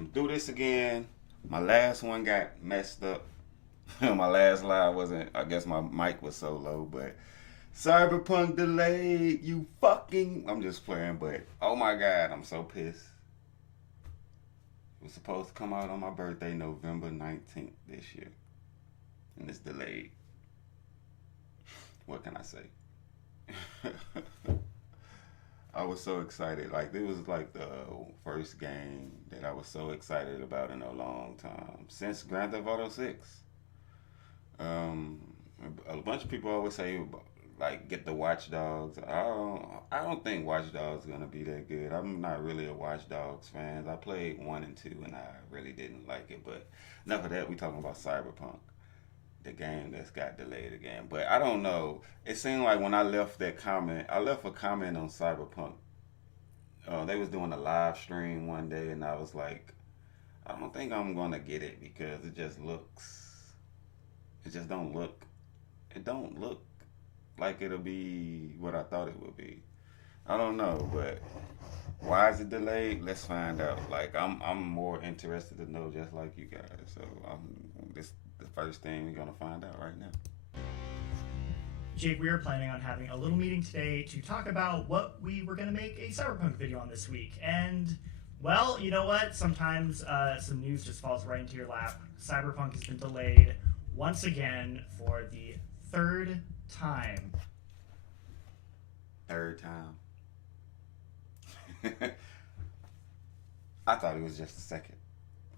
I'm through this again. My last one got messed up. My last live wasn't. I guess my mic was so low, but Cyberpunk delayed. You fucking. I'm just playing, but oh my god, I'm so pissed. It was supposed to come out on my birthday, November 19th this year, and it's delayed. What can I say? I was so excited. Like it was like the first game that I was so excited about in a long time since Grand Theft Auto 6. Um, a bunch of people always say like get the Watch Dogs. I don't think Watch Dogs is gonna be that good. I'm not really a Watch Dogs fan. I played 1 and 2 and I really didn't like it. But enough of that. We talking about Cyberpunk, the game that's got delayed again. But I don't know. It seemed like when I left that comment, I left a comment on Cyberpunk. They was doing a live stream one day, and I was like, I don't think I'm gonna get it because it just looks. It just don't look. It don't look like it'll be what I thought it would be. I don't know, but why is it delayed? Let's find out. Like I'm more interested to know, just like you guys. So this the first thing we're gonna find out right now. Jake, we are planning on having a little meeting today to talk about what we were going to make a Cyberpunk video on this week. And, well, you know what? Sometimes some news just falls right into your lap. Cyberpunk has been delayed once again for the third time. Third time. I thought it was just the second.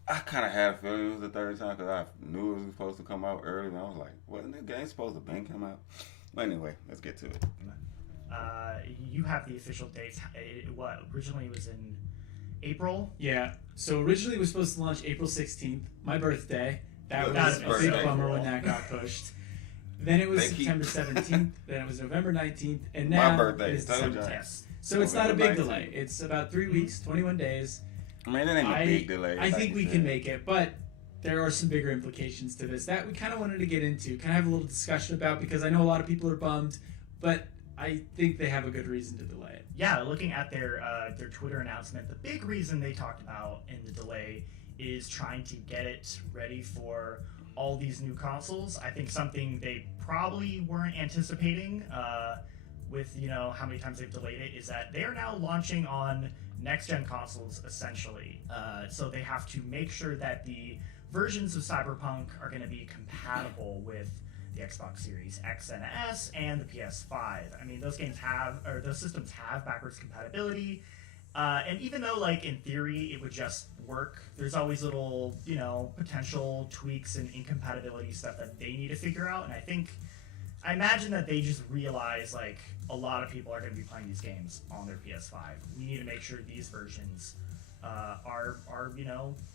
I kind of had a feeling it was the third time because I knew it was supposed to come out early, and I was like, wasn't the game supposed to been come out? But anyway, let's get to it. You have the official dates. What originally was in April? Yeah. So originally it was supposed to launch April 16th, my birthday. That Look, was his a birthday. big bummer when that got pushed. Then it was They keep- September 17th. Then it was November 19th, and My now birthday, it is told December y'all. 10th. Yes. So it's not a big November delay. 19th. It's about 3 weeks, 21 days. I mean, it ain't a big delay. I like think you we said. can make it, but there are some bigger implications to this that we kind of wanted to get into, kind of have a little discussion about, because I know a lot of people are bummed, but I think they have a good reason to delay it. Yeah, looking at their Twitter announcement, the big reason they talked about in the delay is trying to get it ready for all these new consoles. I think something they probably weren't anticipating with how many times they've delayed it is that they are now launching on next gen consoles essentially. So they have to make sure that the versions of Cyberpunk are going to be compatible with the Xbox Series X and S and the PS5. I mean, those systems have backwards compatibility. And even though, like, in theory, it would just work, there's always little, potential tweaks and incompatibility stuff that they need to figure out. And I imagine that they just realize, like, a lot of people are going to be playing these games on their PS5. We need to make sure these versions are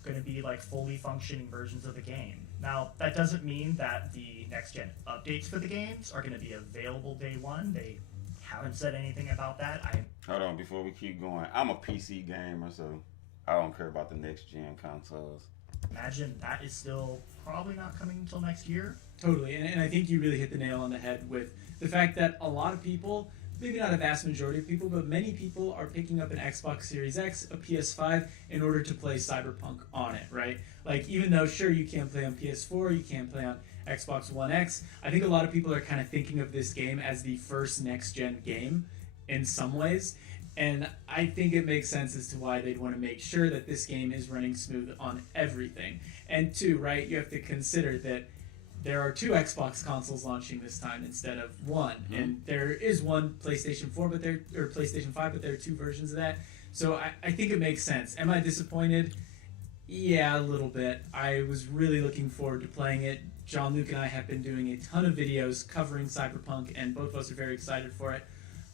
going to be, like, fully functioning versions of the game. Now, that doesn't mean that the next-gen updates for the games are going to be available day one. They haven't said anything about that. Hold on, before we keep going, I'm a PC gamer, so I don't care about the next gen consoles. Imagine that is still probably not coming until next year. Totally, and I think you really hit the nail on the head with the fact that a lot of people, maybe not a vast majority of people, but many people are picking up an Xbox Series X, a PS5, in order to play Cyberpunk on it, right? Like, even though, sure, you can't play on PS4, you can't play on Xbox One X, I think a lot of people are kind of thinking of this game as the first next-gen game in some ways, and I think it makes sense as to why they'd want to make sure that this game is running smooth on everything. And two, right, you have to consider that there are 2 Xbox consoles launching this time instead of one, and there is one PlayStation 4, or PlayStation 5, but there are 2 versions of that. So I think it makes sense. Am I disappointed? Yeah, a little bit. I was really looking forward to playing it. John Luke and I have been doing a ton of videos covering Cyberpunk, and both of us are very excited for it.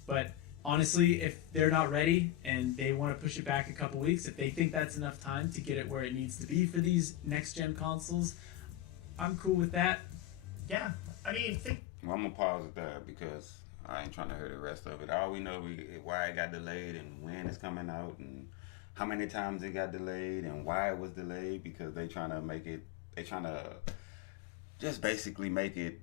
But honestly, if they're not ready and they want to push it back a couple weeks, if they think that's enough time to get it where it needs to be for these next-gen consoles, I'm cool with that. Yeah, I mean, Well, I'm gonna pause it there because I ain't trying to hear the rest of it. All we know why it got delayed and when it's coming out and how many times it got delayed and why it was delayed, because they trying to just basically make it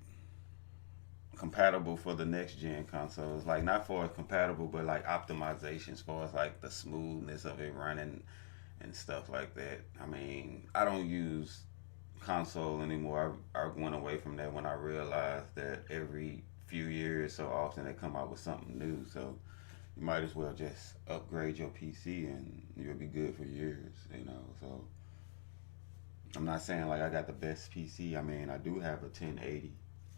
compatible for the next gen consoles. Like, not for compatible, but like optimizations for us, like the smoothness of it running and stuff like that. I mean, I don't use console anymore. I went away from that when I realized that every few years, so often they come out with something new. So you might as well just upgrade your PC and you'll be good for years. So I'm not saying like I got the best PC. I mean, I do have a 1080.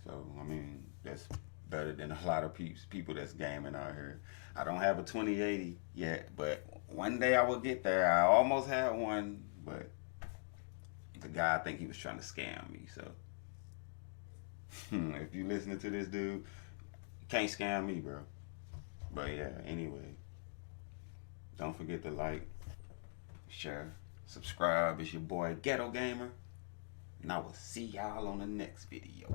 So I mean, that's better than a lot of people that's gaming out here. I don't have a 2080 yet, but one day I will get there. I almost had one, but the guy, I think he was trying to scam me. So if you listening to this dude, you can't scam me, bro. But yeah, anyway, don't forget to like, share, subscribe. It's your boy Ghetto Gamer, and I will see y'all on the next video.